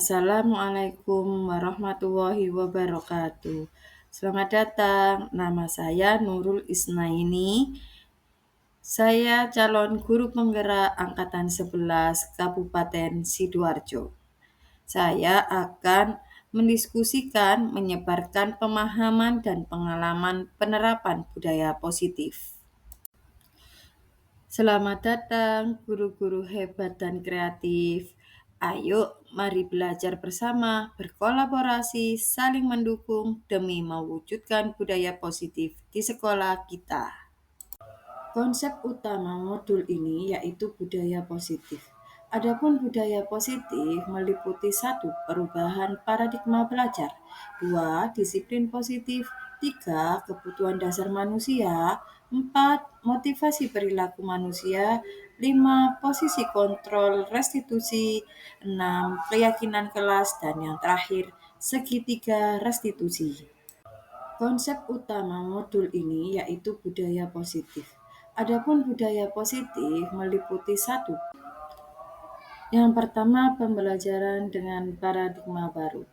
Assalamualaikum warahmatullahi wabarakatuh. Selamat datang, nama saya Nurul Isnaini. Saya calon guru penggerak Angkatan 11 Kabupaten Sidoarjo. Saya akan mendiskusikan menyebarkan pemahaman dan pengalaman penerapan budaya positif. Selamat datang guru-guru hebat dan kreatif. Ayo mari belajar bersama, berkolaborasi, saling mendukung demi mewujudkan budaya positif di sekolah kita. Konsep utama modul ini yaitu budaya positif. Adapun budaya positif meliputi 1. Perubahan paradigma belajar, 2. Disiplin positif, 3. Kebutuhan dasar manusia, 4. Motivasi perilaku manusia, 5. Posisi kontrol restitusi, 6. Keyakinan kelas, dan yang terakhir, segitiga restitusi. Konsep utama modul ini yaitu budaya positif. Adapun budaya positif meliputi 1. Yang pertama, pembelajaran dengan paradigma baru.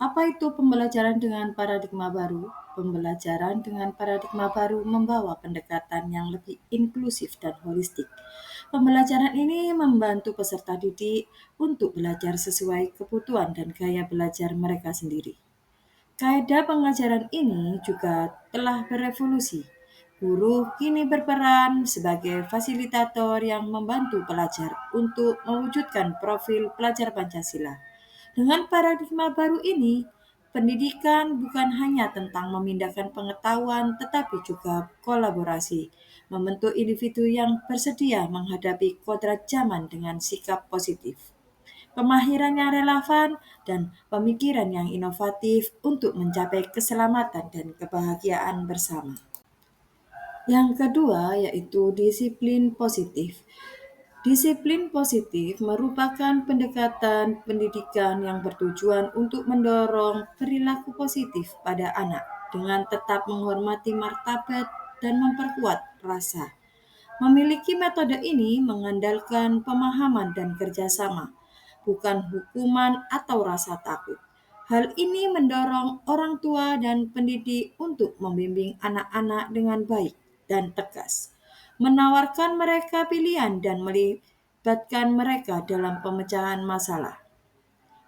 Apa itu pembelajaran dengan paradigma baru? Pembelajaran dengan paradigma baru membawa pendekatan yang lebih inklusif dan holistik. Pembelajaran ini membantu peserta didik untuk belajar sesuai kebutuhan dan gaya belajar mereka sendiri. Kaidah pengajaran ini juga telah berevolusi. Guru kini berperan sebagai fasilitator yang membantu pelajar untuk mewujudkan profil pelajar Pancasila. Dengan paradigma baru ini, pendidikan bukan hanya tentang memindahkan pengetahuan, tetapi juga kolaborasi, membentuk individu yang bersedia menghadapi kodrat zaman dengan sikap positif, pemahiran yang relevan, dan pemikiran yang inovatif untuk mencapai keselamatan dan kebahagiaan bersama. Yang kedua yaitu disiplin positif. Disiplin positif merupakan pendekatan pendidikan yang bertujuan untuk mendorong perilaku positif pada anak dengan tetap menghormati martabat dan memperkuat rasa. Memiliki metode ini mengandalkan pemahaman dan kerjasama, bukan hukuman atau rasa takut. Hal ini mendorong orang tua dan pendidik untuk membimbing anak-anak dengan baik dan tegas, menawarkan mereka pilihan dan melibatkan mereka dalam pemecahan masalah.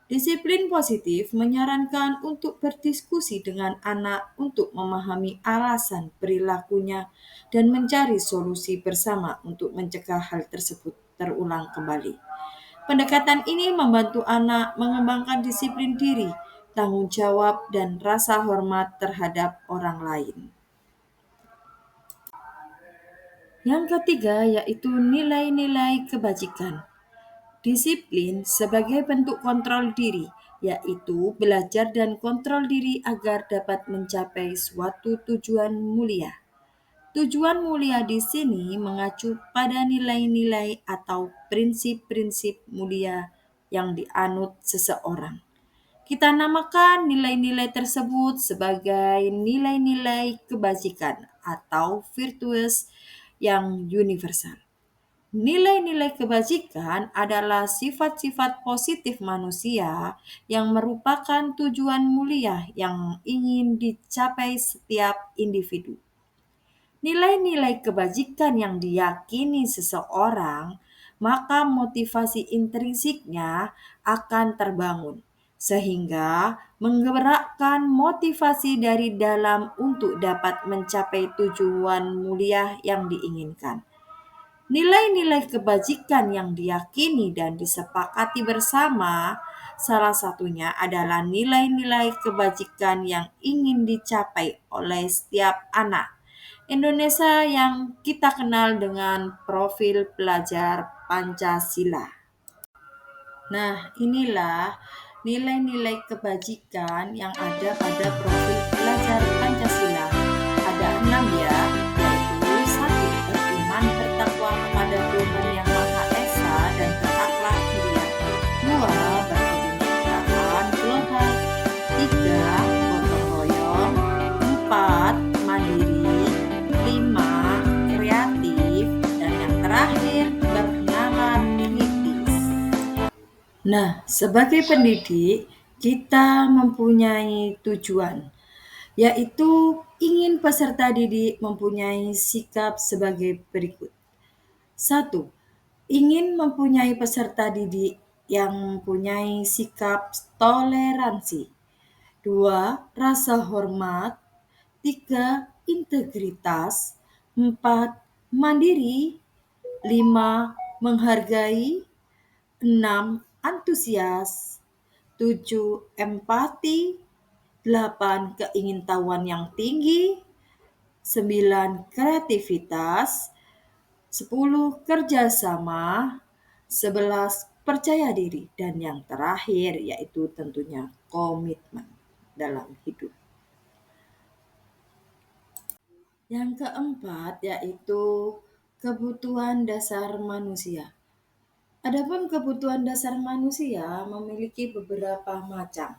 Disiplin positif menyarankan untuk berdiskusi dengan anak untuk memahami alasan perilakunya dan mencari solusi bersama untuk mencegah hal tersebut terulang kembali. Pendekatan ini membantu anak mengembangkan disiplin diri, tanggung jawab, dan rasa hormat terhadap orang lain. Yang ketiga yaitu nilai-nilai kebajikan. Disiplin sebagai bentuk kontrol diri, yaitu belajar dan kontrol diri agar dapat mencapai suatu tujuan mulia. Tujuan mulia di sini mengacu pada nilai-nilai atau prinsip-prinsip mulia yang dianut seseorang. Kita namakan nilai-nilai tersebut sebagai nilai-nilai kebajikan atau virtues yang universal. Nilai-nilai kebajikan adalah sifat-sifat positif manusia yang merupakan tujuan mulia yang ingin dicapai setiap individu. Nilai-nilai kebajikan yang diyakini seseorang, maka motivasi intrinsiknya akan terbangun, sehingga menggerakkan motivasi dari dalam untuk dapat mencapai tujuan mulia yang diinginkan. Nilai-nilai kebajikan yang diyakini dan disepakati bersama, salah satunya adalah nilai-nilai kebajikan yang ingin dicapai oleh setiap anak Indonesia yang kita kenal dengan profil pelajar Pancasila. Nah, inilah nilai-nilai kebajikan yang ada pada profil pelajar Pancasila. Ada 6 ya, yaitu 1. Beriman bertakwa kepada Tuhan Yang Maha Esa dan berakhlak mulia. 2. Berkebinekaan global. 3. Gotong royong. 4. Mandiri. 5. Kreatif. Dan yang terakhir, bernalar kritis. Nah, sebagai pendidik, kita mempunyai tujuan, yaitu ingin peserta didik mempunyai sikap sebagai berikut. Satu, ingin mempunyai peserta didik yang mempunyai sikap toleransi. Dua, rasa hormat. Tiga, integritas. Empat, mandiri. Lima, menghargai. Enam, antusias. Tujuh, empati. Delapan, keingintahuan yang tinggi. Sembilan, kreativitas. 10, kerjasama. 11, percaya diri. Dan yang terakhir yaitu tentunya komitmen dalam hidup. Yang keempat yaitu kebutuhan dasar manusia. Adapun kebutuhan dasar manusia memiliki beberapa macam,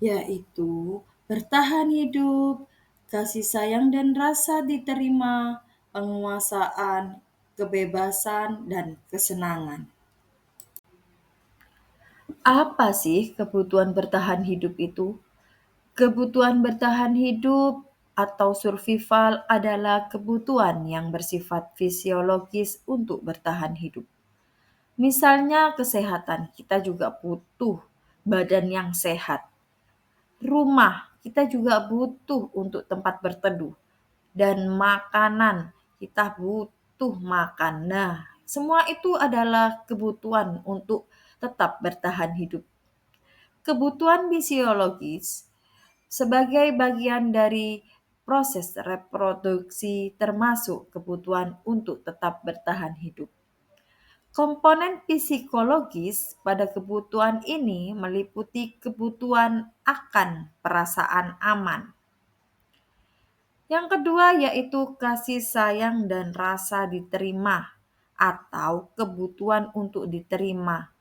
yaitu bertahan hidup, kasih sayang dan rasa diterima, penguasaan, kebebasan, dan kesenangan. Apa sih kebutuhan bertahan hidup itu? Kebutuhan bertahan hidup atau survival adalah kebutuhan yang bersifat fisiologis untuk bertahan hidup. Misalnya kesehatan, kita juga butuh badan yang sehat. Rumah, kita juga butuh untuk tempat berteduh. Dan makanan, kita butuh makan. Nah, semua itu adalah kebutuhan untuk tetap bertahan hidup. Kebutuhan fisiologis sebagai bagian dari proses reproduksi termasuk kebutuhan untuk tetap bertahan hidup. Komponen psikologis pada kebutuhan ini meliputi kebutuhan akan perasaan aman. Yang kedua yaitu kasih sayang dan rasa diterima atau kebutuhan untuk diterima.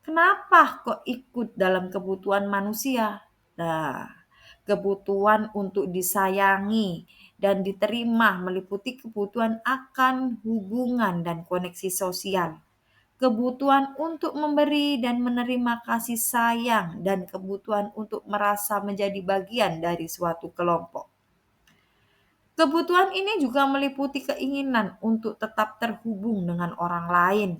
Kenapa kok ikut dalam kebutuhan manusia? Nah, kebutuhan untuk disayangi dan diterima meliputi kebutuhan akan hubungan dan koneksi sosial. Kebutuhan untuk memberi dan menerima kasih sayang dan kebutuhan untuk merasa menjadi bagian dari suatu kelompok. Kebutuhan ini juga meliputi keinginan untuk tetap terhubung dengan orang lain,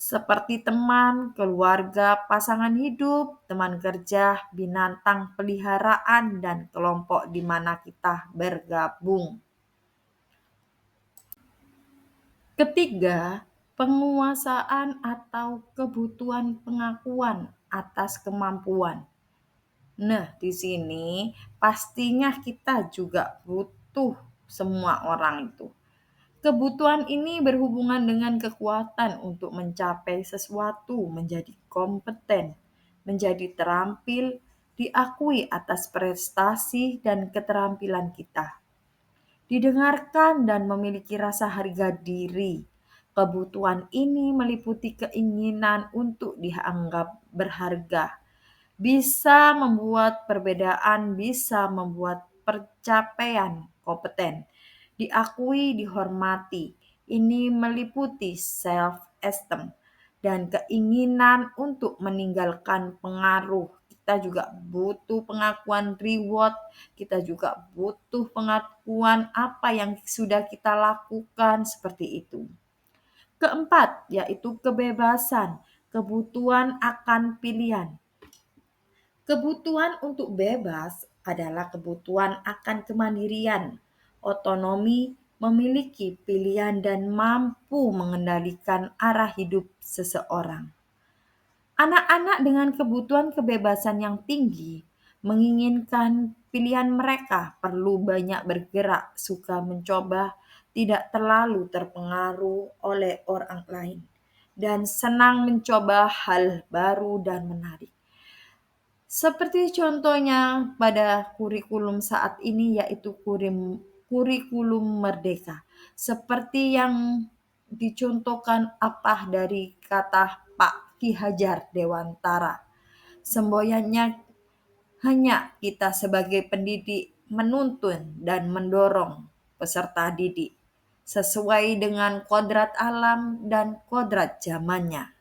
seperti teman, keluarga, pasangan hidup, teman kerja, binatang peliharaan, dan kelompok di mana kita bergabung. Ketiga, penguasaan atau kebutuhan pengakuan atas kemampuan. Nah, di sini pastinya kita juga butuh semua orang itu. Kebutuhan ini berhubungan dengan kekuatan untuk mencapai sesuatu, menjadi kompeten, menjadi terampil, diakui atas prestasi dan keterampilan kita, didengarkan dan memiliki rasa harga diri. Kebutuhan ini meliputi keinginan untuk dianggap berharga, bisa membuat perbedaan, bisa membuat pencapaian kompeten, diakui, dihormati. Ini meliputi self-esteem dan keinginan untuk meninggalkan pengaruh. Kita juga butuh pengakuan reward, kita juga butuh pengakuan apa yang sudah kita lakukan seperti itu. Keempat, yaitu kebebasan, kebutuhan akan pilihan. Kebutuhan untuk bebas adalah kebutuhan akan kemandirian, otonomi, memiliki pilihan dan mampu mengendalikan arah hidup seseorang. Anak-anak dengan kebutuhan kebebasan yang tinggi menginginkan pilihan mereka perlu banyak bergerak, suka mencoba, tidak terlalu terpengaruh oleh orang lain, dan senang mencoba hal baru dan menarik. Seperti contohnya pada kurikulum saat ini yaitu kurikulum merdeka. Seperti yang dicontohkan apa dari kata Pak Ki Hajar Dewantara. Semboyannya hanya kita sebagai pendidik menuntun dan mendorong peserta didik sesuai dengan kodrat alam dan kodrat zamannya.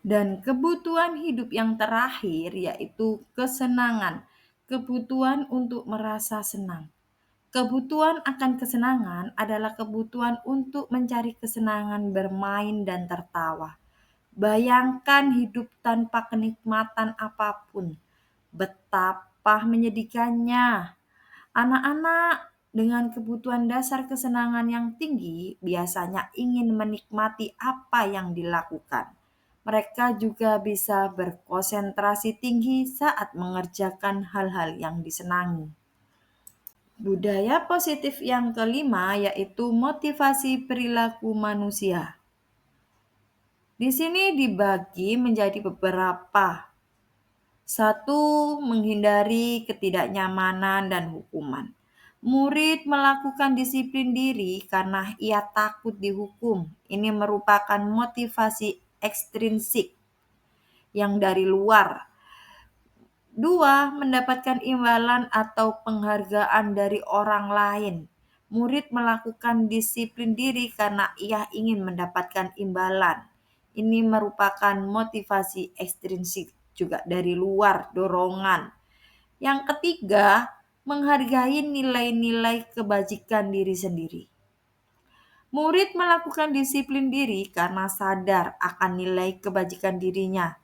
Dan kebutuhan hidup yang terakhir yaitu kesenangan, kebutuhan untuk merasa senang. Kebutuhan akan kesenangan adalah kebutuhan untuk mencari kesenangan bermain dan tertawa. Bayangkan hidup tanpa kenikmatan apapun. Betapa menyedihkannya. Anak-anak dengan kebutuhan dasar kesenangan yang tinggi biasanya ingin menikmati apa yang dilakukan. Mereka juga bisa berkonsentrasi tinggi saat mengerjakan hal-hal yang disenangi. Budaya positif yang kelima yaitu motivasi perilaku manusia. Di sini dibagi menjadi beberapa. Satu, menghindari ketidaknyamanan dan hukuman. Murid melakukan disiplin diri karena ia takut dihukum. Ini merupakan motivasi ekstrinsik yang dari luar. Dua, mendapatkan imbalan atau penghargaan dari orang lain. Murid melakukan disiplin diri karena ia ingin mendapatkan imbalan. Ini merupakan motivasi ekstrinsik juga dari luar, dorongan. Yang ketiga, menghargai nilai-nilai kebajikan diri sendiri. Murid melakukan disiplin diri karena sadar akan nilai kebajikan dirinya.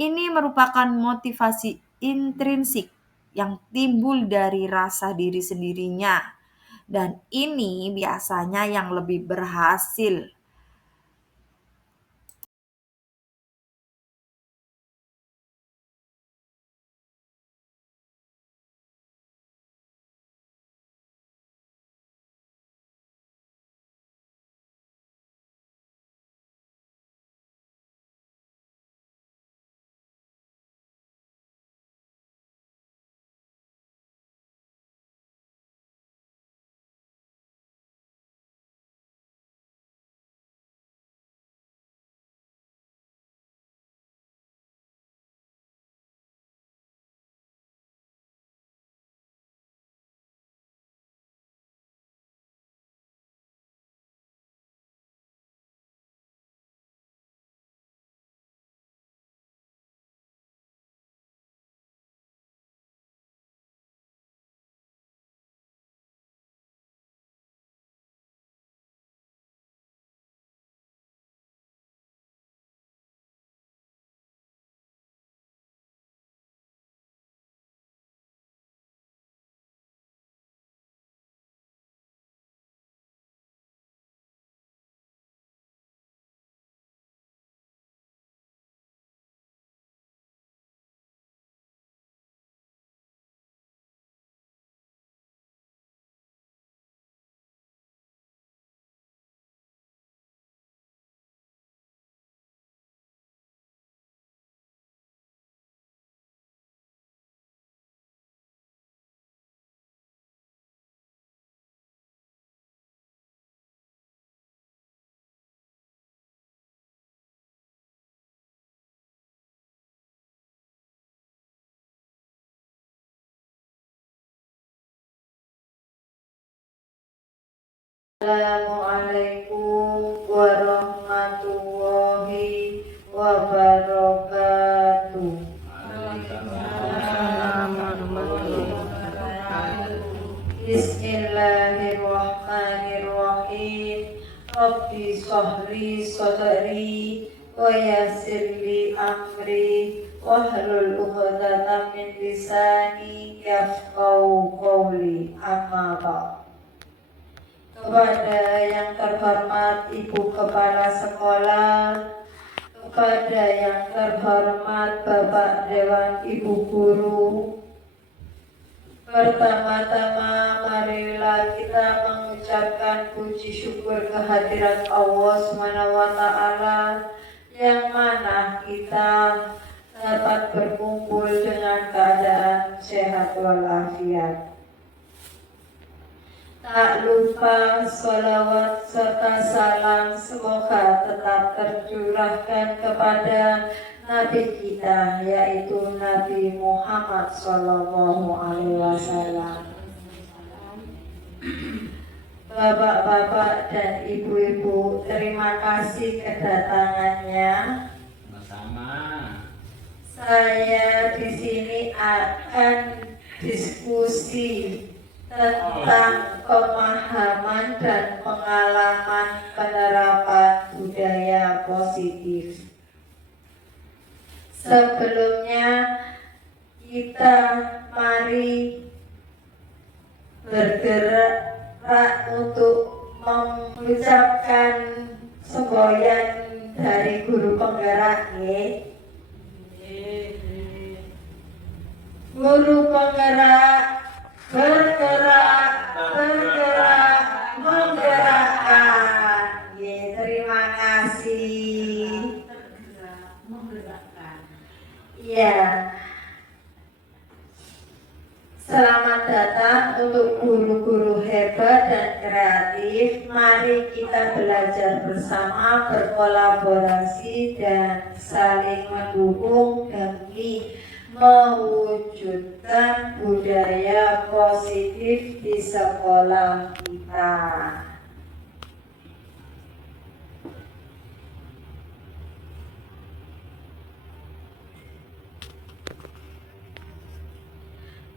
Ini merupakan motivasi intrinsik yang timbul dari rasa diri sendirinya. Dan ini biasanya yang lebih berhasil. Assalamualaikum warahmatullahi wabarakatuh. Bismillahirrahmanirrahim. Rabbi shrahli sadri wa yassirli amri wahlul 'uqdatam min lisani yafqahu qawli. Amma ba'd. Kepada yang terhormat Ibu Kepala Sekolah, kepada yang terhormat Bapak Dewan Ibu Guru, pertama-tama marilah kita mengucapkan puji syukur kehadirat Allah SWT yang mana kita dapat berkumpul dengan keadaan sehat walafiat. Tak lupa sholawat serta salam semoga tetap tercurahkan kepada Nabi kita, yaitu Nabi Muhammad SAW. Bapak-bapak dan ibu-ibu, terima kasih kedatangannya. saya di sini akan diskusi tentang pemahaman dan pengalaman penerapan budaya positif. Sebelumnya mari bergerak untuk mengucapkan semboyan dari guru penggerak. Guru penggerak, bergerak, bergerak, menggerakkan. Terima kasih. Ya. Selamat datang untuk guru-guru hebat dan kreatif. Mari kita belajar bersama, berkolaborasi dan saling mendukung demi mewujudkan budaya positif di sekolah kita.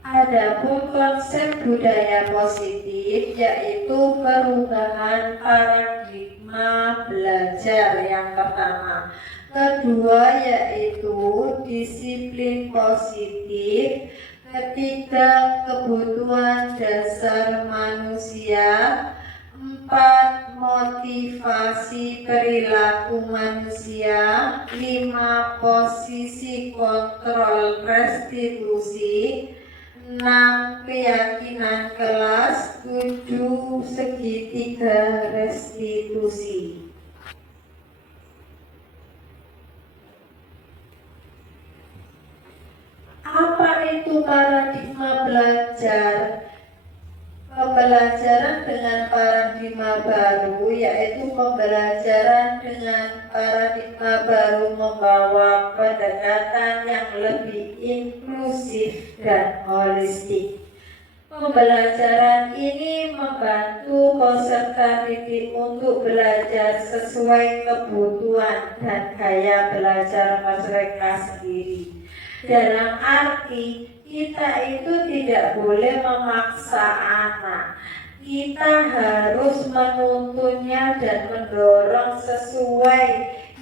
Adapun konsep budaya positif yaitu perubahan paradigma belajar yang pertama. Kedua yaitu disiplin positif. Ketiga, kebutuhan dasar manusia. 4. Motivasi perilaku manusia. 5. Posisi kontrol restitusi. 6. Keyakinan kelas. 7. Segitiga restitusi. Apa itu paradigma belajar? Pembelajaran dengan paradigma baru yaitu pembelajaran dengan paradigma baru membawa pendekatan yang lebih inklusif dan holistik. Pembelajaran ini membantu peserta didik untuk belajar sesuai kebutuhan dan gaya belajar mereka sendiri. Dalam arti kita itu tidak boleh memaksa anak. Kita harus menuntunnya dan mendorong sesuai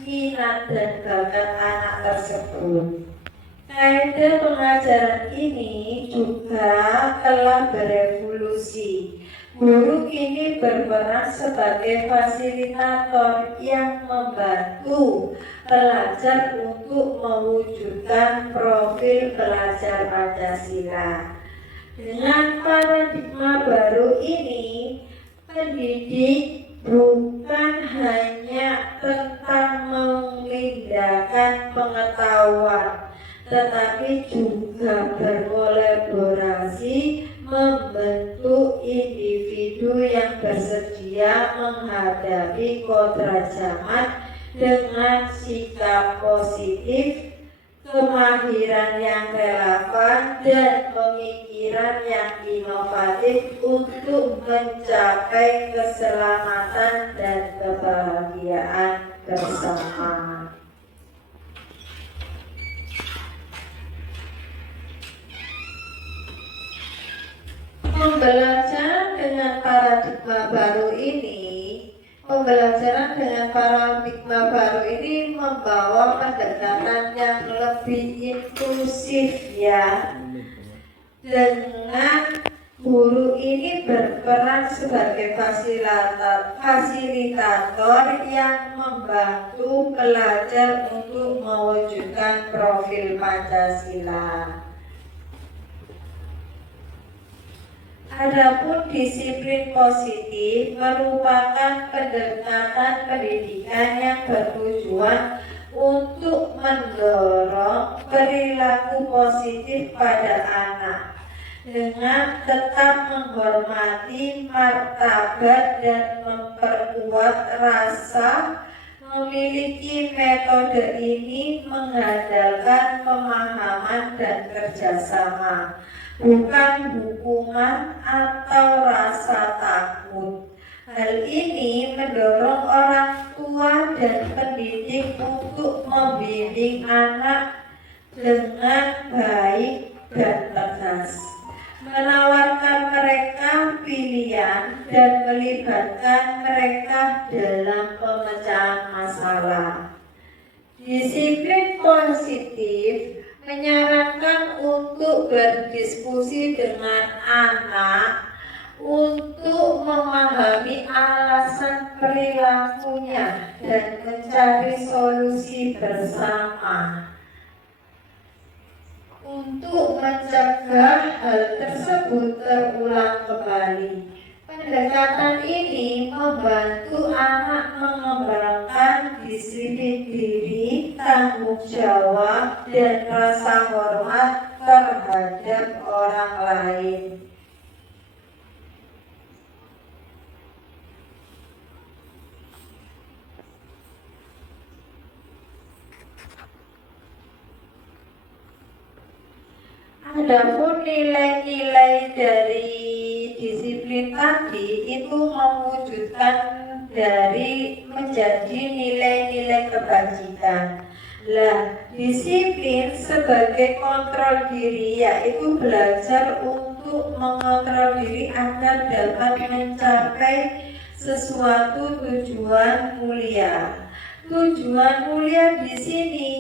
minat dan bakat anak tersebut. Kaidah pengajaran ini juga telah berevolusi. Guru kini berperan sebagai fasilitator yang membantu pelajar untuk mewujudkan profil pelajar Pancasila. Dengan paradigma baru ini, pendidik bukan hanya tentang memindahkan pengetahuan, tetapi juga berkolaborasi membentuk individu yang bersedia menghadapi kodrat zaman dengan sikap positif, kemahiran yang relevan, dan pemikiran yang inovatif untuk mencapai keselamatan dan kebahagiaan bersama. Pembelajaran dengan paradigma baru ini membawa pendekatan yang lebih inklusif ya. Dengan guru ini berperan sebagai fasilitator yang membantu pelajar untuk mewujudkan profil Pancasila. Adapun disiplin positif merupakan pendekatan pendidikan yang bertujuan untuk mendorong perilaku positif pada anak dengan tetap menghormati martabat dan memperkuat rasa. Memiliki metode ini mengandalkan pemahaman dan kerjasama, bukan hukuman atau rasa takut. Hal ini mendorong orang tua dan pendidik untuk membimbing anak dengan baik dan tegas, menawarkan mereka pilihan dan melibatkan mereka dalam pemecahan masalah. Disiplin positif menyarankan untuk berdiskusi dengan anak untuk memahami alasan perilakunya dan mencari solusi bersama. Untuk mencegah hal tersebut terulang kembali, pendekatan ini membantu anak mengembangkan disiplin diri, tanggung jawab, dan rasa hormat terhadap orang lain. Adapun nilai-nilai dari disiplin tadi itu mewujudkan dari menjadi nilai-nilai kebajikan. Disiplin sebagai kontrol diri, yaitu belajar untuk mengontrol diri agar dapat mencapai sesuatu tujuan mulia. Tujuan mulia di sini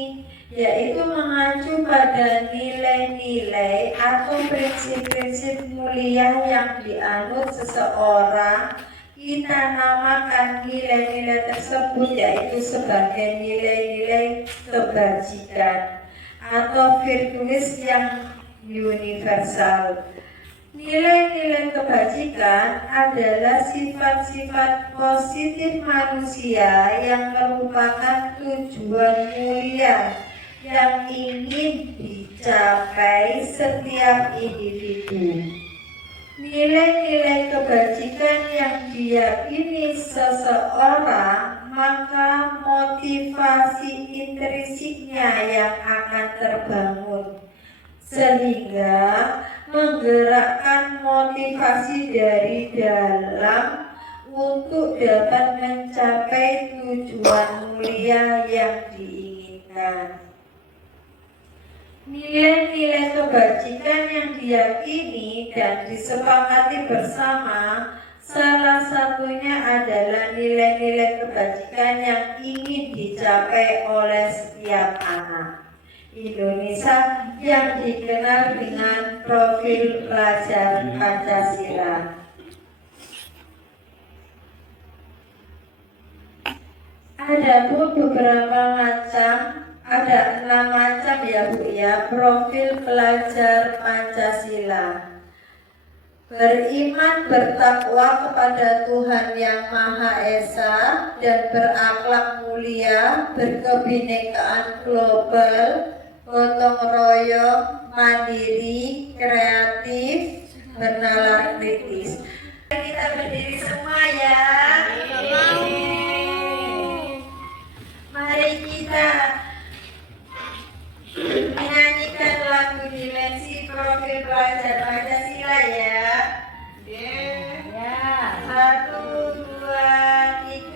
yaitu mengacu pada nilai-nilai atau prinsip-prinsip mulia yang dianut seseorang. Kita namakan nilai-nilai tersebut yaitu sebagai nilai-nilai kebajikan atau virtues yang universal. Nilai-nilai kebajikan adalah sifat-sifat positif manusia yang merupakan tujuan mulia yang ingin dicapai setiap individu. Nilai-nilai kebajikan yang diyakini seseorang, maka motivasi intrinsiknya yang akan terbangun, sehingga menggerakkan motivasi dari dalam untuk dapat mencapai tujuan mulia yang diinginkan. Nilai-nilai kebajikan yang diyakini dan disepakati bersama, salah satunya adalah nilai-nilai kebajikan yang ingin dicapai oleh setiap anak Indonesia yang dikenal dengan profil pelajar Pancasila. Adapun beberapa macam, ada 6 macam ya Bu ya, profil pelajar Pancasila. Beriman bertakwa kepada Tuhan Yang Maha Esa dan berakhlak mulia, berkebinekaan global, gotong royong, mandiri, kreatif, bernalar kritis. Kita berdiri semua ya. Mari kita menyanyikan lagu Dimensi Profil Pelajar Pancasila ya. Ya. 1, 2, 3.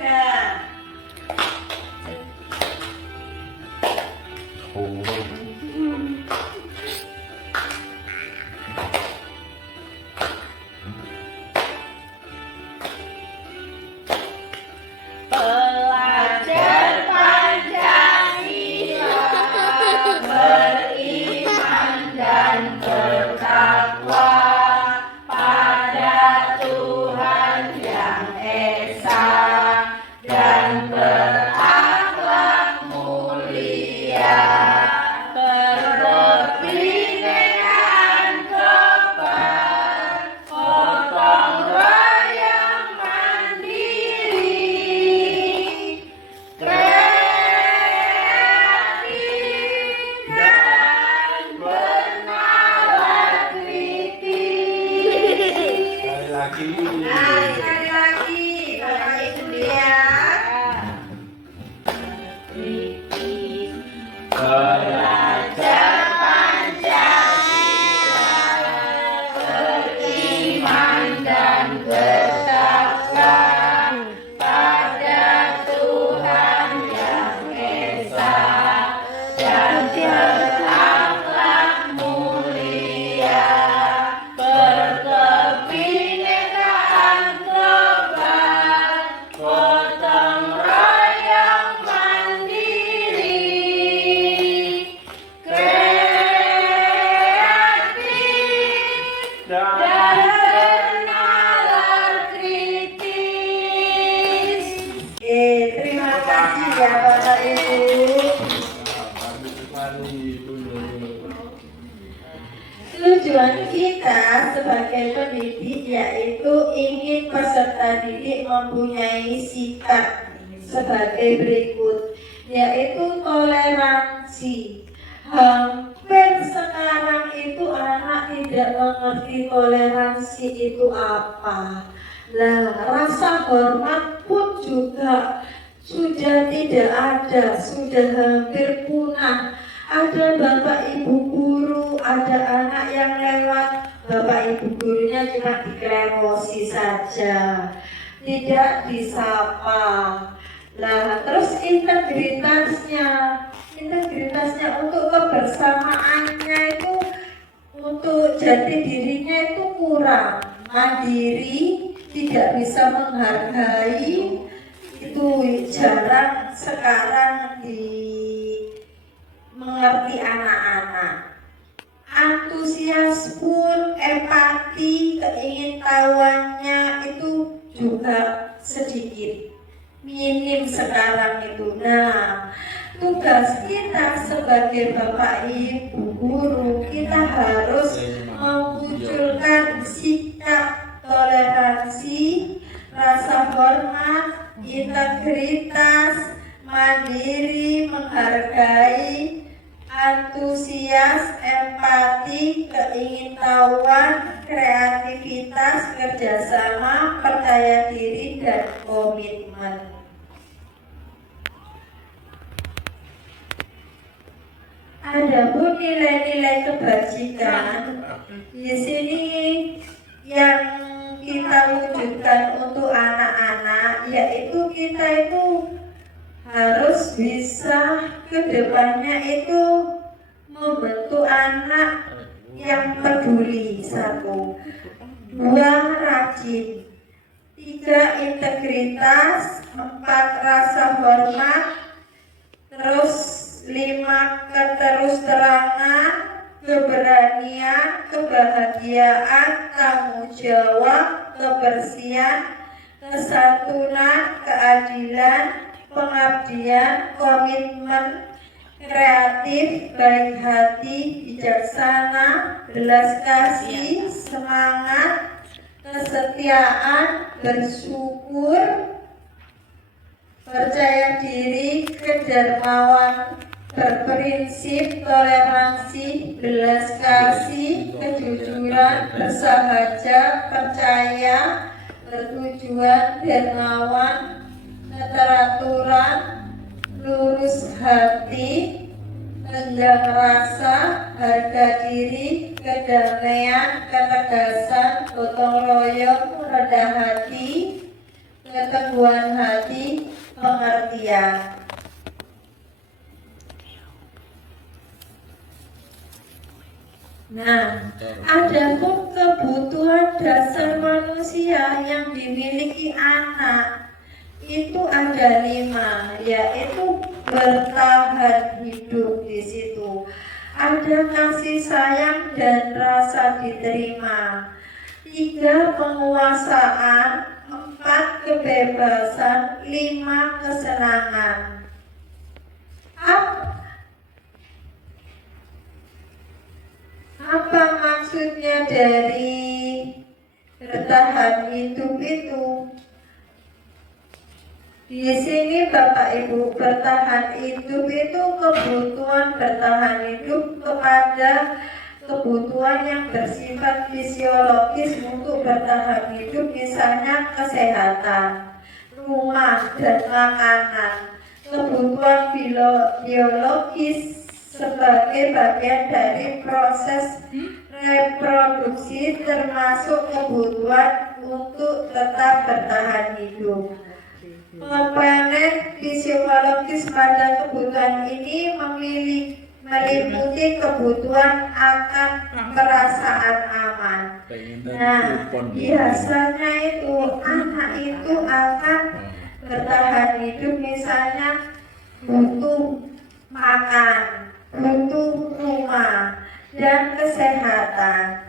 Pelajar Pancasila beriman dan bertakwa pada Tuhan Yang Esa dan berakhlak mulia, berkebinekaan global, gotong royong mandiri, kreatif dan bernalar kritis. Sekali lagi. Sekali lagi. Bapak Ibu ya. Pelajar Pancasila beriman dan bertakwa pada Tuhan Yang Esa dan berakhlak bernalar kritis. Terima kasih ya Bapak Ibu. Tujuan kita sebagai pendidik yaitu ingin peserta didik mempunyai sikap sebagai berikut, yaitu toleransi. Hampir sekarang itu anak tidak mengerti toleransi itu apa. Nah, rasa hormat pun juga sudah tidak ada, sudah hampir punah. Ada bapak ibu guru, ada anak yang lewat, bapak ibu gurunya cuma diklerosi saja, tidak disapa. Nah, terus integritasnya untuk kebersamaannya itu, untuk jati dirinya itu kurang, mandiri, tidak bisa menghargai, itu jarang sekarang mengerti anak-anak. Antusias pun, empati, keingintahuannya itu juga sedikit, minim sekarang itu. Nah, tugas kita sebagai bapak ibu guru, kita harus memunculkan sikap toleransi, rasa hormat, integritas, mandiri, menghargai, antusias, empati, keingintahuan, kreativitas, kerjasama, percaya diri, dan komitmen. Adapun nilai-nilai kebajikan di sini yang kita wujudkan untuk anak-anak, yaitu kita itu harus bisa kedepannya itu membentuk anak yang peduli, 1, 2, rajin, 3, integritas, 4, rasa hormat, terus 5, keterus-terangan, keberanian, kebahagiaan, tanggung jawab, kebersihan, kesantunan, keadilan, pengabdian, komitmen, kreatif, baik hati, bijaksana, belas kasih, semangat, kesetiaan, bersyukur, percaya diri, kedermawan, berprinsip, toleransi, belas kasih, kejujuran, bersahaja, percaya, bertujuan, dermawan, keteraturan, lurus hati, rendah rasa, harga diri, kedamaian, ketegasan, gotong royong, rendah hati, keteguhan hati, pengertian. Nah, adapun kebutuhan dasar manusia yang dimiliki anak itu ada 5, yaitu bertahan hidup. Di situ ada kasih sayang dan rasa diterima, 3, penguasaan, 4, kebebasan, 5, kesenangan. Apa maksudnya dari bertahan hidup itu? Di sini Bapak Ibu, bertahan hidup itu kebutuhan bertahan hidup kepada kebutuhan yang bersifat fisiologis untuk bertahan hidup, misalnya kesehatan, rumah, dan makanan. Kebutuhan biologis sebagai bagian dari proses reproduksi, termasuk kebutuhan untuk tetap bertahan hidup. Komponen fisiologis pada kebutuhan ini meliputi kebutuhan akan perasaan aman. Nah, biasanya itu anak itu akan bertahan hidup, misalnya butuh makan, butuh rumah, dan kesehatan.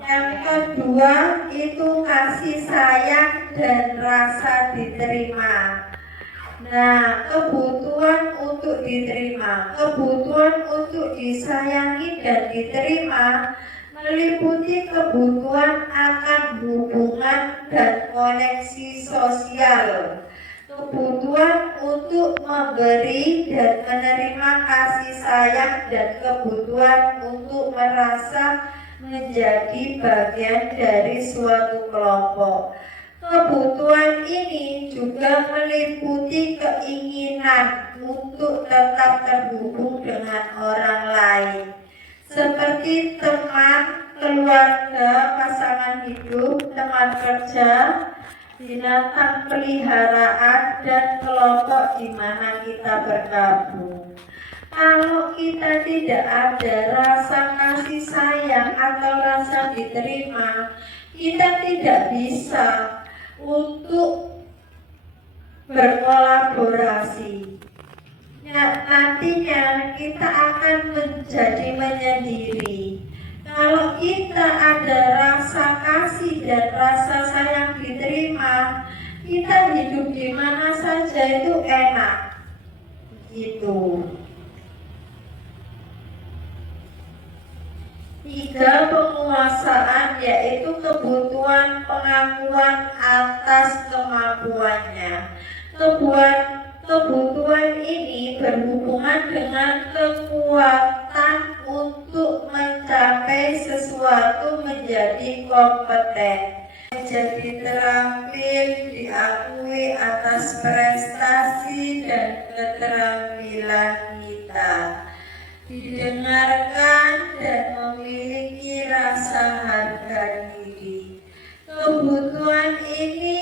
Yang kedua itu kasih sayang dan rasa diterima. Nah, kebutuhan untuk diterima, kebutuhan untuk disayangi dan diterima meliputi kebutuhan akan hubungan dan koneksi sosial, kebutuhan untuk memberi dan menerima kasih sayang, dan kebutuhan untuk merasa menjadi bagian dari suatu kelompok. Kebutuhan ini juga meliputi keinginan untuk tetap terhubung dengan orang lain, seperti teman, keluarga, pasangan hidup, teman kerja, binatang peliharaan, dan kelompok di mana kita bergabung. Kalau kita tidak ada rasa kasih sayang atau rasa diterima, kita tidak bisa untuk berkolaborasi. Nantinya kita akan menjadi menyendiri. Kalau kita ada rasa kasih dan rasa sayang diterima, kita hidup di mana saja itu enak. Gitu. 3, penguasaan, yaitu kebutuhan pengakuan atas kemampuannya. Kebutuhan ini berhubungan dengan kekuatan untuk mencapai sesuatu, menjadi kompeten, menjadi terampil, diakui atas prestasi dan keterampilan kita, didengarkan dan memiliki rasa harga diri. Kebutuhan ini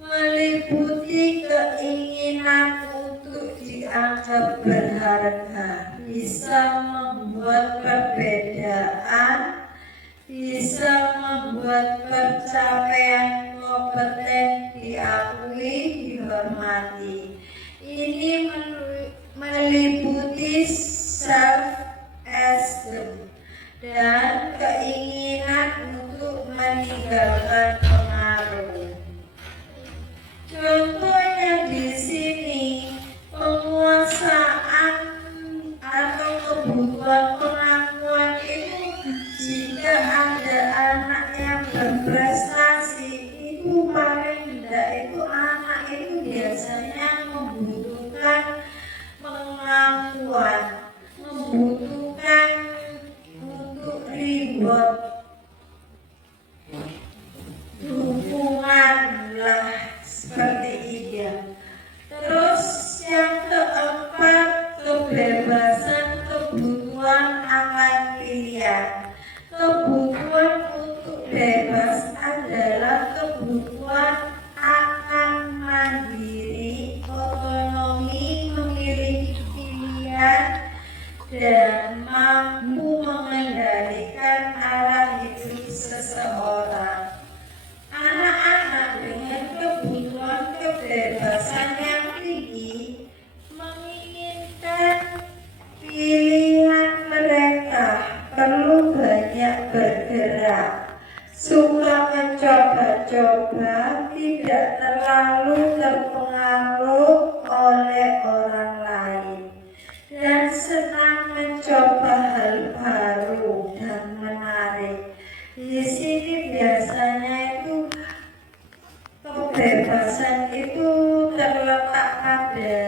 meliputi keinginan untuk dianggap berharga, bisa membuat perbedaan, bisa membuat pencapaian kompeten diakui, dihormati. Ini meliputi self-esteem dan keinginan untuk meninggalkan pengaruh. Contohnya di sini, penguasaan atau kebutuhan pengakuan itu, jika ada anak yang berprestasi, itu paling tidak itu anak itu biasanya membutuhkan pengakuan, membutuhkan untuk reward, dukungan lah, seperti itu. Terus yang keempat, kebebasan kebutuhan akan pilihan. Kebutuhan untuk bebas adalah kebutuhan akan mandiri, otonomi, memiliki pilihan, dan mampu mengendalikan arah hidup seseorang. Anak-anak dengan kebutuhan kebebasan yang tinggi menginginkan pilihan, mereka perlu banyak bergerak, suka mencoba-coba, tidak terlalu terpengaruh oleh orang lain, dan senang mencoba hal baru dan menarik. Di sini biasanya itu kebebasan itu terletak pada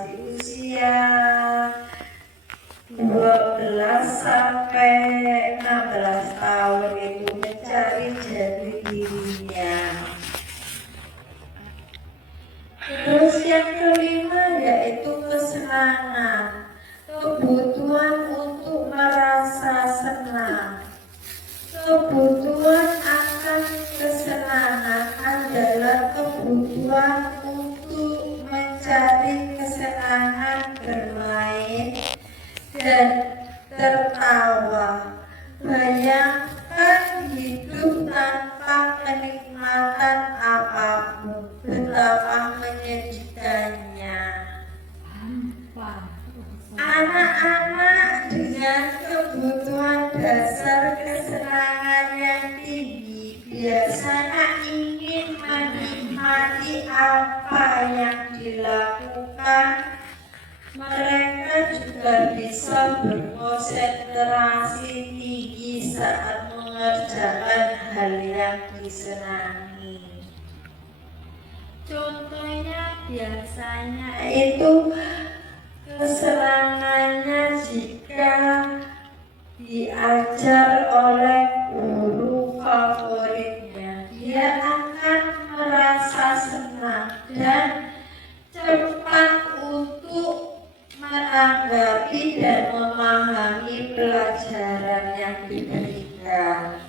di usia 12 sampai 16 tahun, itu mencari jati dirinya. Terus yang kelima yaitu kesenangan, kebutuhan untuk merasa senang. Kebutuhan akan kesenangan adalah kebutuhan untuk mencari kesenangan bermain dan tertawa. Bayangkan hidup tanpa biasanya ingin menikmati apa yang dilakukan. Mereka juga bisa berkonsentrasi tinggi saat mengerjakan hal yang disenangi. Contohnya biasanya itu kesenangannya jika diajar oleh guru favoritnya. Dia akan merasa senang dan cepat untuk menanggapi dan memahami pelajaran yang diberikan.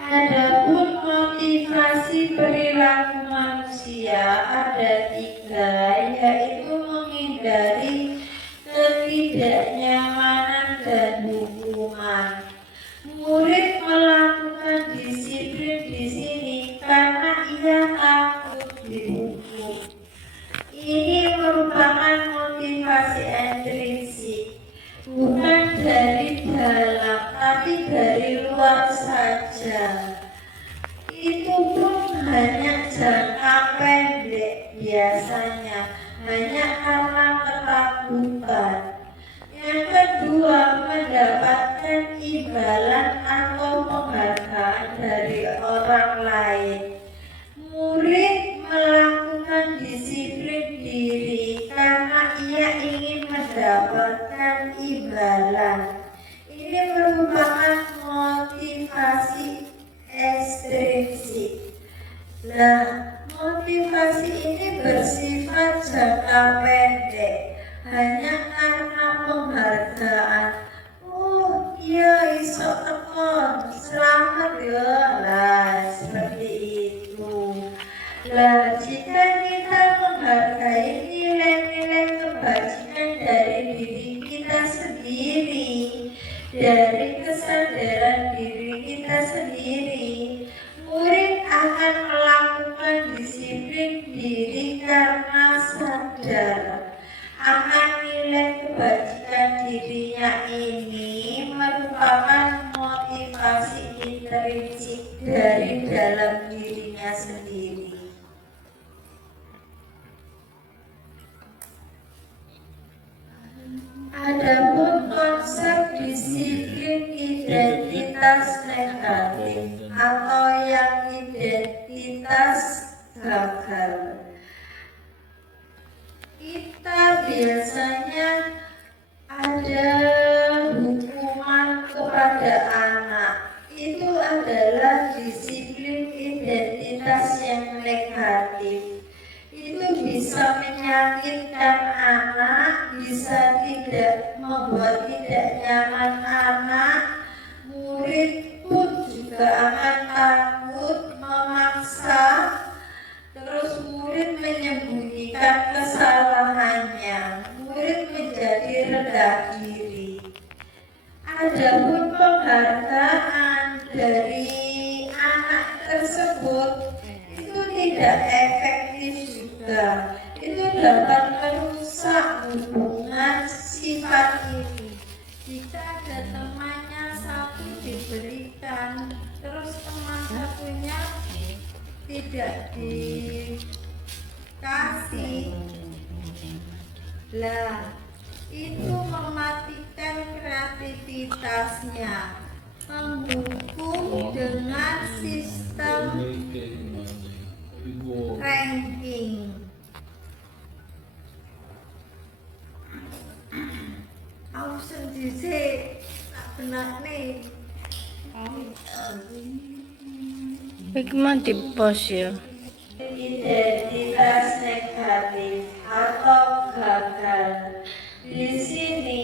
Adapun motivasi perilaku manusia ada 3, yaitu menghindari ketidaknyamanan dan hukuman. Murid melakukan disiplin di sini karena ia takut dihukum. Ini merupakan motivasi intrinsik, bukan dari dalam tapi dari luar saja. Itu pun hanya jangka pendek, biasanya hanya karena ketakutan. Yang kedua, mendapatkan imbalan atau penghargaan dari orang lain. Murid melakukan disiplin diri karena ia ingin mendapatkan imbalan. Ini merupakan motivasi ekstrinsik. Motivasi ini bersifat jangka pendek, hanya karena penghargaan. Oh iya, iso tekon, selamat ya, seperti itu. Jika kita menghargai nilai-nilai kebajikan dari diri kita sendiri, dari kesadaran diri kita sendiri, murid akan melakukan disiplin diri karena sadar akan nilai kebajikan dirinya. Ini merupakan motivasi intrinsik dari dalam dirinya sendiri. Adapun konsep disiplin identitas negatif atau yang identitas gagal, kita biasanya ada hukuman kepada anak. Itu adalah disiplin identitas yang negatif. Itu bisa menyakitkan anak, bisa tidak membuat tidak nyaman anak. Murid pun juga akan takut, memaksa, terus murid menyembunyikan kesalahannya. Murid menjadi rendah diri. Adapun penghargaan dari anak tersebut itu tidak efektif juga. Itu dapat merusak hubungan sifat ini. Jika ada temannya satu diberikan, terus teman satunya tidak dikasih, itu mematikan kreativitasnya, menghukum dengan sistem ranking. Aku sendiri tak benar nih. Bagaimana di pos ya? Identitas negatif atau gagal. Di sini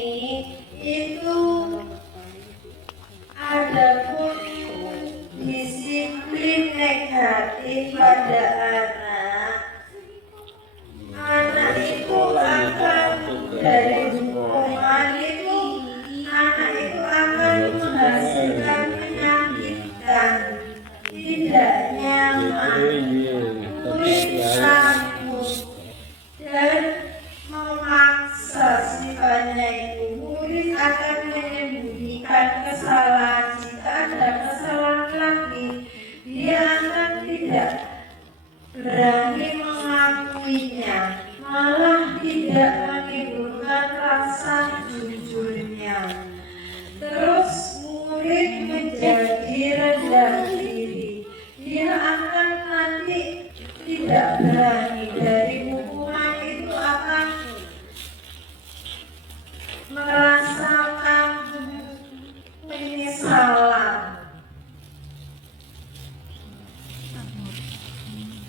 itu adapun disiplin negatif pada anak itu akan dari hukuman itu, anak itu akan menghasilkan menyakitkan, tidak nyaman, murid takut dan memaksa sifatnya itu. Murid akan Terus murid menjadi rendah diri. Dia akan nanti tidak berani dari hukuman itu, akan merasakan penyesalan,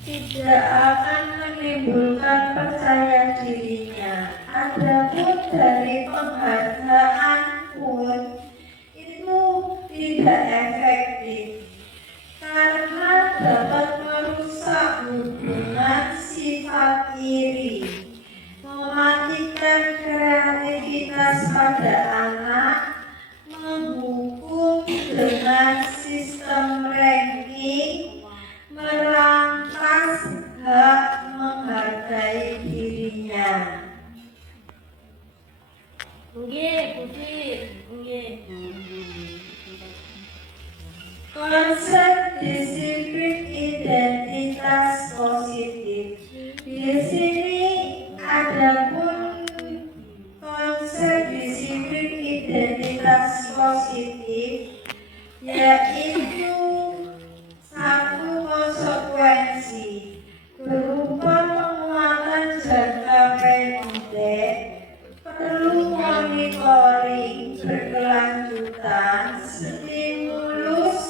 tidak akan menimbulkan percaya dirinya. Adapun dari penghargaan pun itu tidak efektif karena dapat merusak hubungan sifat iri, mematikan kreativitas pada anak, menghukum dengan sistem ranking, merampas hak menghargai dirinya. Konsep disiplin identitas positif. Di sini ada pun konsep disiplin identitas positif, yaitu satu konsekuensi berupa penguatan jangka pendek, perlu monitoring berkelanjutan, stimulus,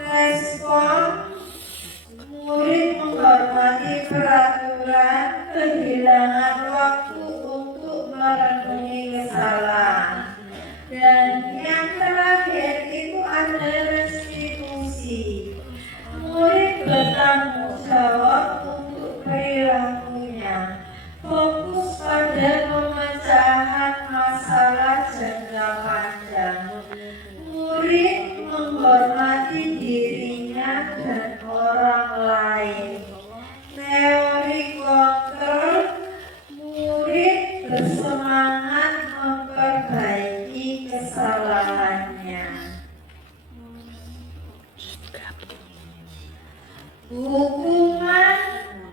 respon, murid menghormati peraturan, kehilangan waktu untuk merenungi kesalahan. Dan yang terakhir itu ada restitusi. Murid bertanggung jawab untuk perilakunya, fokus pada pemecahan masalah jangka panjang. Murid menghormati dirinya dan orang lain. Teori kontrol, murid bersemangat memperbaiki kesalahannya. Hukuman,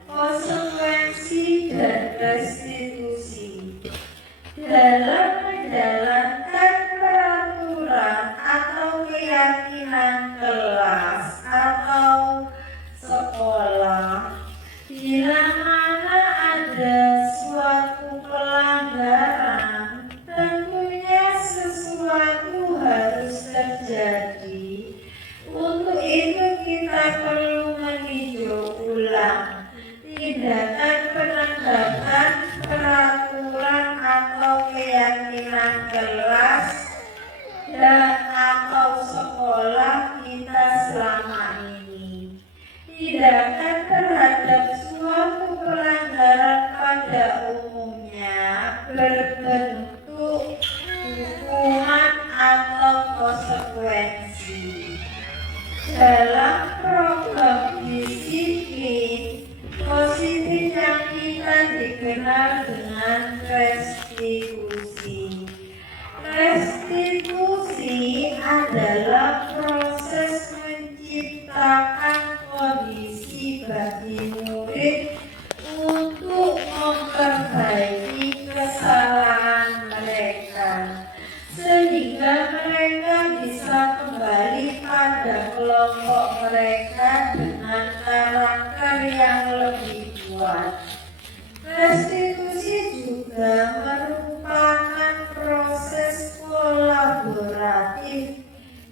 konsekuensi, dan restitusi. Dalam menjalankan peraturan atau keyakinan kelas atau sekolah, bila mana ada suatu pelanggaran, tentunya sesuatu harus terjadi. Untuk itu kita perlu meninjau ulang tindakan penegakan peraturan atau keyakinan kelas dan atau sekolah kita selama ini. Tindakan terhadap suatu pelanggaran pada umumnya berbentuk hukuman atau konsekuensi. Dalam program disiplin positif yang kita dikenal dengan restitusi. Restitusi adalah proses menciptakan kondisi bagi murid untuk memperbaiki kesalahan mereka, sehingga mereka bisa kembali pada kelompok mereka dengan karakter yang lebih kuat. Restitusi juga merupakan proses kolaboratif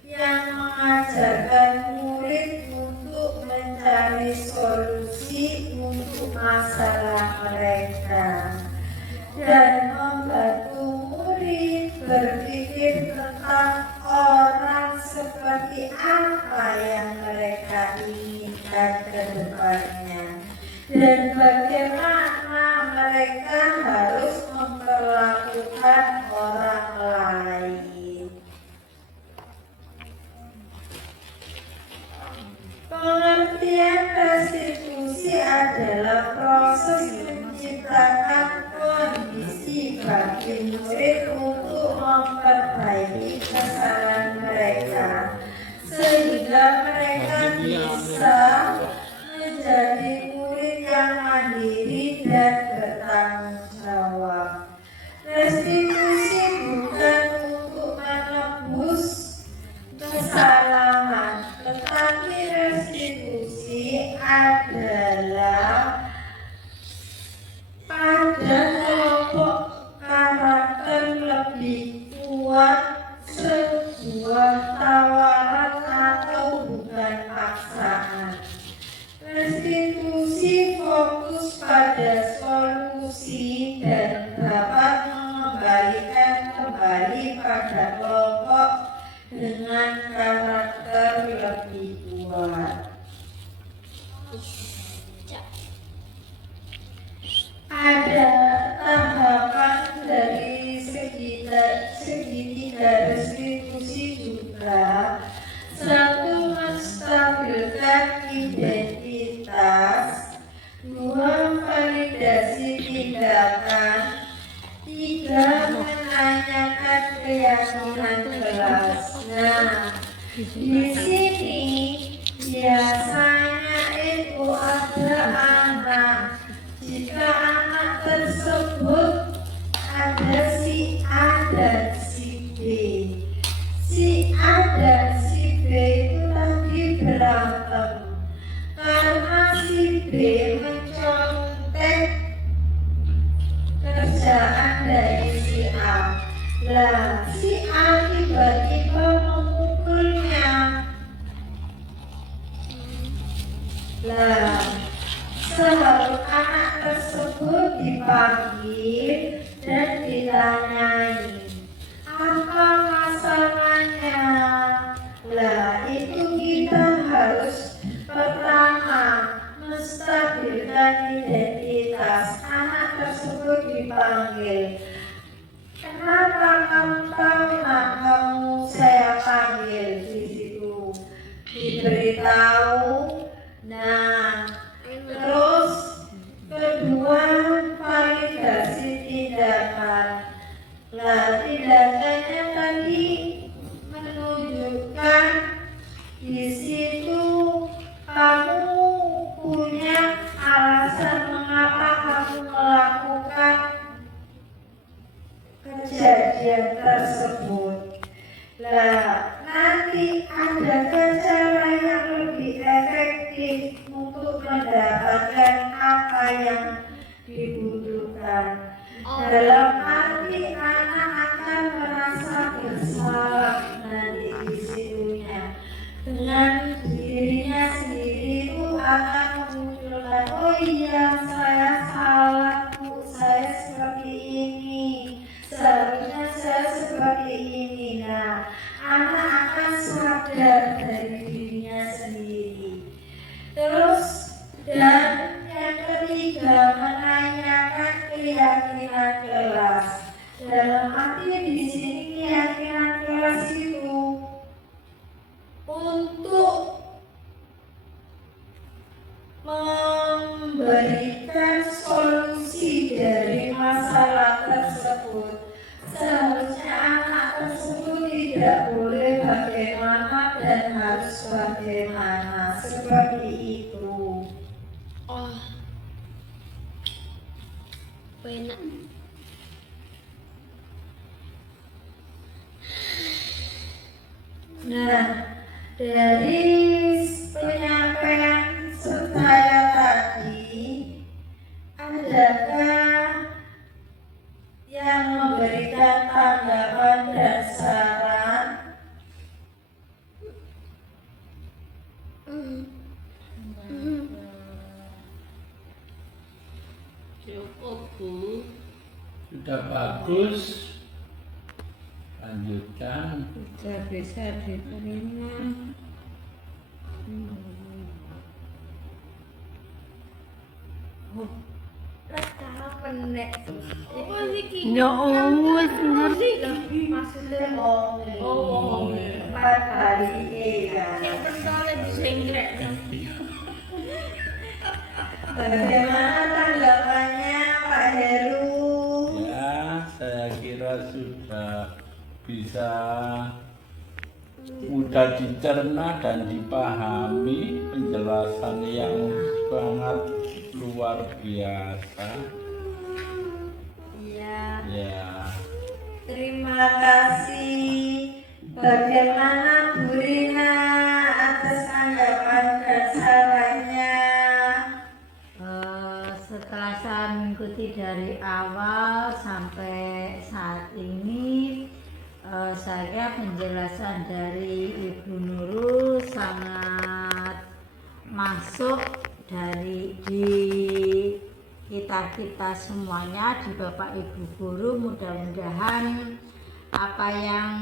yang mengajarkan murid untuk mencari solusi untuk masalah mereka dan membantu murid berpikir tentang orang seperti apa yang mereka inginkan ke depannya dan bagaimana mereka harus memperlakukan orang lain. Pengertian restitusi adalah proses menciptakan kondisi bagi murid untuk memperbaiki kesalahan mereka, sehingga mereka bisa menjadi murid yang mandiri dan bertanggung jawab. Restitusi bukan untuk kelompok dengan karakter lebih kuat. Ada tahapan dari segitiga distribusi juga. Satu, menstabilkan identitas. Dua, validasi tindakan. Tiga, menanyakan keyakinan kelas. Nah, di sini biasanya itu ada anak. Jika anak tersebut ada si A dan si B, si A dan si B itu tadi berantem karena si B mencontek kerjaan dari si A. Lah, si A tiba-tiba memukulnya. Lah, seharusnya anak tersebut dipanggil dan ditanyai, apa masalahnya? Lah, itu kita harus pertama menstabilkan identitas. Anak tersebut dipanggil, kenapa kamu tahu nak kamu saya panggil? Di situ diberitahu. Nah, terus kedua, validasi tindakan. Nah, tindakannya tadi menunjukkan di situ kamu punya alasan mengapa kamu melakukan kejadian tersebut. Lah, nanti adakah cara yang lebih efektif untuk mendapatkan apa yang dibutuhkan? Dalam arti anak akan merasa bersalah nanti di situnya. Dengan dirinya sendiri itu akan memunculkan, oh iya saya salah Bu, saya seperti ini, seharusnya saya seperti ini. Nah, anak akan sadar dari dirinya sendiri. Terus dan yang ketiga, menanyakan keyakinan kelas. Dalam arti di sini keyakinan kelas itu untuk memberikan solusi dari masalah tersebut. Seharusnya anak tersebut tidak boleh bagaimana dan harus bagaimana, seperti itu. Oh, enak. Nah, dari penyampaian saya tadi, adakah yang memberikan tanggapan dan saran? Cukup Bu, sudah bagus. Lanjutkan. Sudah bisa diterima. Ya wis ngerti. Maksudnya mau 4 hari kan. Bagaimana tanggapannya Pak Heru? Ya, saya kira sudah bisa mudah dicerna dan dipahami, penjelasan yang sangat luar biasa. Iya. Ya, Terima kasih. Bagaimana Bu Rina atas tanggapan dan sarannya? Setelah saya mengikuti dari awal sampai saat ini, saya penjelasan dari Ibu Nurul sangat masuk di kita semuanya, di Bapak Ibu guru. Mudah-mudahan apa yang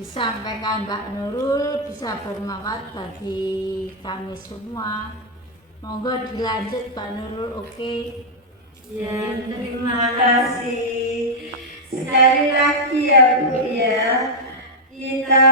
disampaikan Mbak Nurul bisa bermanfaat bagi kami semua. Monggo dilanjut Mbak Nurul, oke? Ya, terima kasih. Sekali lagi ya Bu ya, kita